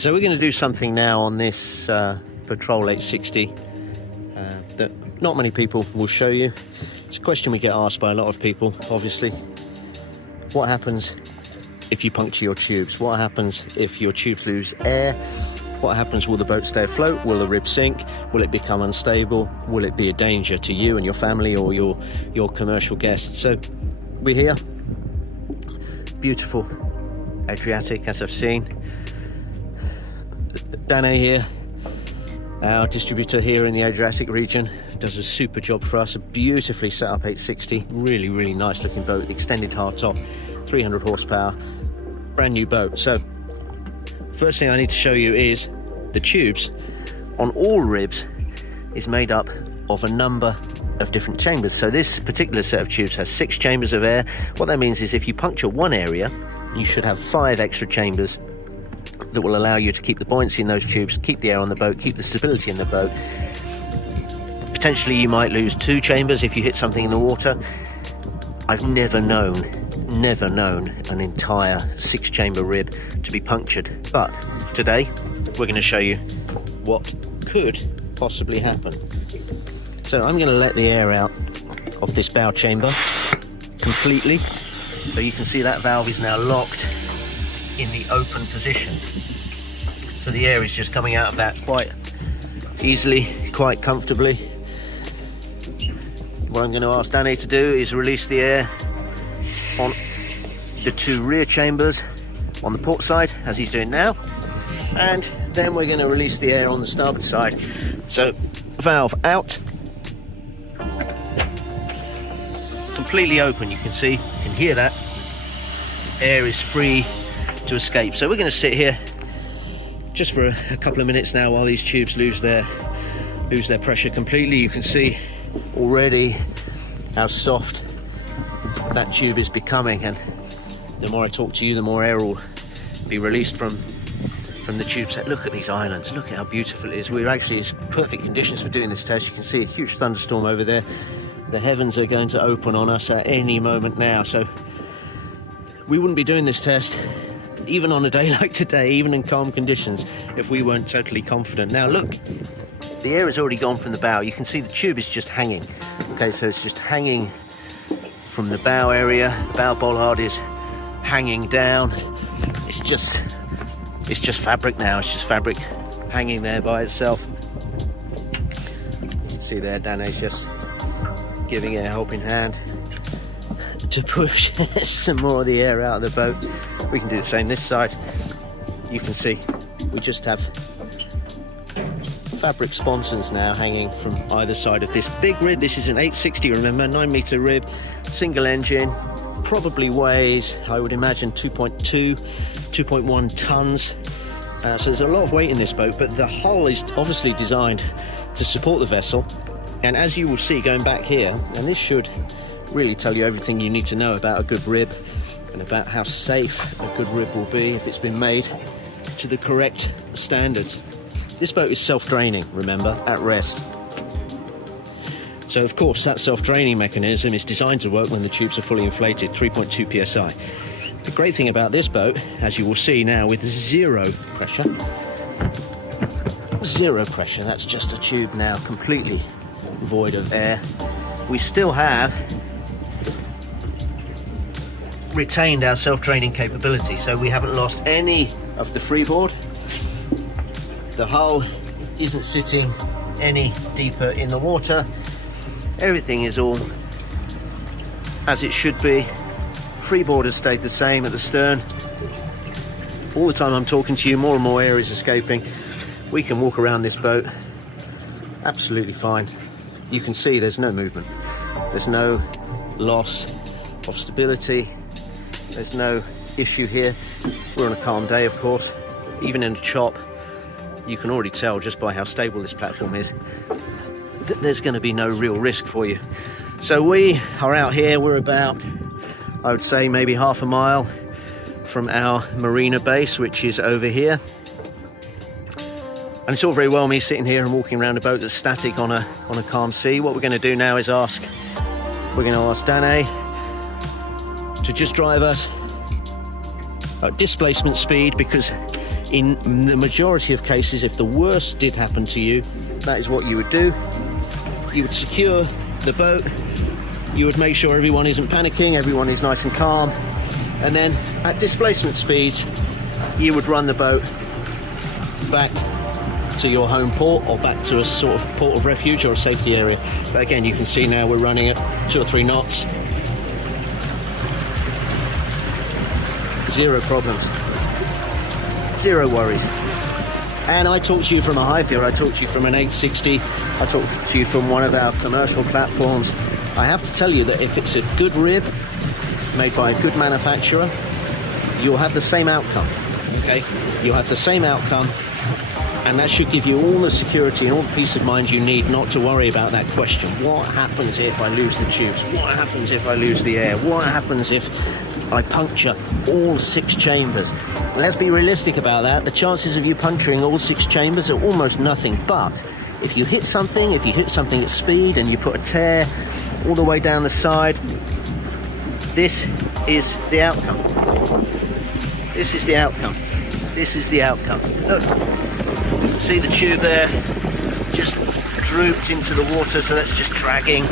So we're going to do something now on this Patrol 860 that not many people will show you. It's a question we get asked by a lot of people, obviously. What happens if you puncture your tubes? What happens if your tubes lose air? What happens? Will the boat stay afloat? Will the rib sink? Will it become unstable? Will it be a danger to you and your family or your commercial guests? So we're here. Beautiful Adriatic, as I've seen. Dane here, our distributor here in the Adriatic region, does a super job for us. A beautifully set up 860, really nice looking boat, extended hardtop, 300 horsepower, brand new boat. So first thing I need to show you is the tubes on all ribs is made up of a number of different chambers. So this particular set of tubes has 6 chambers of air. What that means is if you puncture one area, you should have 5 extra chambers that will allow you to keep the buoyancy in those tubes, keep the air on the boat, keep the stability in the boat. Potentially you might lose 2 chambers if you hit something in the water. I've never known an entire 6-chamber rib to be punctured. But today we're going to show you what could possibly happen. So I'm going to let the air out of this bow chamber completely. So you can see that valve is now locked in the open position. So the air is just coming out of that quite easily, quite comfortably. What I'm going to ask Dane to do is release the air on the 2 rear chambers on the port side, as he's doing now, and then we're going to release the air on the starboard side. So valve out, completely open. You can see, you can hear that air is free to escape. So we're going to sit here just for a couple of minutes now while these tubes lose their pressure completely. You can see already how soft that tube is becoming, and the more I talk to you, the more air will be released from the tube set. Look at these islands, look at how beautiful it is. We're actually in perfect conditions for doing this test. You can see a huge thunderstorm over there. The heavens are going to open on us at any moment now, so we wouldn't be doing this test even on a day like today, even in calm conditions, if we weren't totally confident. Now look, the air has already gone from the bow. You can see the tube is just hanging. Okay, so it's just hanging from the bow area. The bow bollard is hanging down. It's just fabric now. It's just fabric hanging there by itself. You can see there, Dane's just giving it a helping hand to push some more of the air out of the boat. We can do the same this side. You can see we just have fabric sponsons now hanging from either side of this big rib. This is an 860, remember, 9-meter rib, single engine, probably weighs, I would imagine, 2.1 tons. So there's a lot of weight in this boat, but the hull is obviously designed to support the vessel. And as you will see going back here, and this should really tell you everything you need to know about a good rib and about how safe a good rib will be if it's been made to the correct standards. This boat is self-draining, remember, at rest. So of course that self-draining mechanism is designed to work when the tubes are fully inflated, 3.2 psi. The great thing about this boat, as you will see now, with zero pressure, that's just a tube now completely void of air. We still have retained our self-draining capability, so we haven't lost any of the freeboard. The hull isn't sitting any deeper in the water. Everything is all as it should be. Freeboard has stayed the same at the stern. All the time I'm talking to you, more and more air is escaping. We can walk around this boat absolutely fine. You can see there's no movement. There's no loss of stability. There's no issue here. We're on a calm day, of course. Even in a chop, you can already tell just by how stable this platform is that there's going to be no real risk for you. So we are out here. We're about, I would say, maybe half a mile from our marina base, which is over here. And it's all very well me sitting here and walking around a boat that's static on a calm sea. What we're going to do now is we're going to ask Dane to just drive us at displacement speed, because In the majority of cases, if the worst did happen to you, that is what you would do. You would secure the boat, you would make sure everyone isn't panicking, everyone is nice and calm, and then at displacement speeds, you would run the boat back to your home port or back to a sort of port of refuge or a safety area. But again, you can see now we're running at 2 or 3 knots. 0 problems. 0 worries. And I talk to you from a Highfield, I talk to you from an 860, I talk to you from one of our commercial platforms. I have to tell you that if it's a good rib, made by a good manufacturer, you'll have the same outcome, okay? You'll have the same outcome, and that should give you all the security and all the peace of mind you need not to worry about that question. What happens if I lose the tubes? What happens if I lose the air? What happens if I puncture all 6 chambers? Let's be realistic about that. The chances of you puncturing all 6 chambers are almost nothing. But if you hit something at speed and you put a tear all the way down the side, this is the outcome. This is the outcome. This is the outcome. Look, see the tube there? Just drooped into the water, so that's just dragging.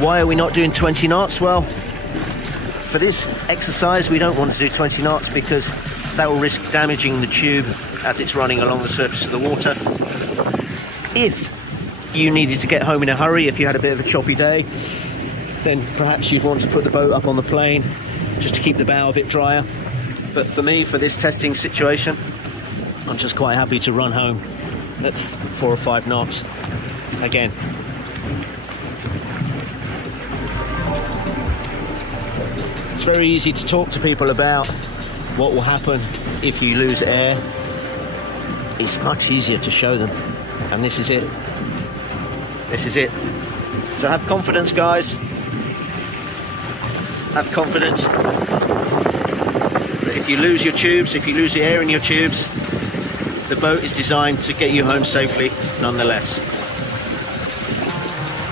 Why are we not doing 20 knots? Well, for this exercise, we don't want to do 20 knots because that will risk damaging the tube as it's running along the surface of the water. If you needed to get home in a hurry, if you had a bit of a choppy day, then perhaps you'd want to put the boat up on the plane just to keep the bow a bit drier. But for me, for this testing situation, I'm just quite happy to run home at 4 or 5 knots again. It's very easy to talk to people about what will happen if you lose air. It's much easier to show them, and this is it. This is it. So have confidence, guys. Have confidence that if you lose your tubes, if you lose the air in your tubes, the boat is designed to get you home safely nonetheless.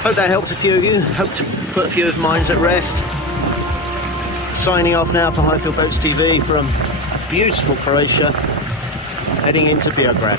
Hope that helped a few of you. Hope to put a few of mine at rest. Signing off now for Highfield Boats TV from beautiful Croatia, heading into Beograd.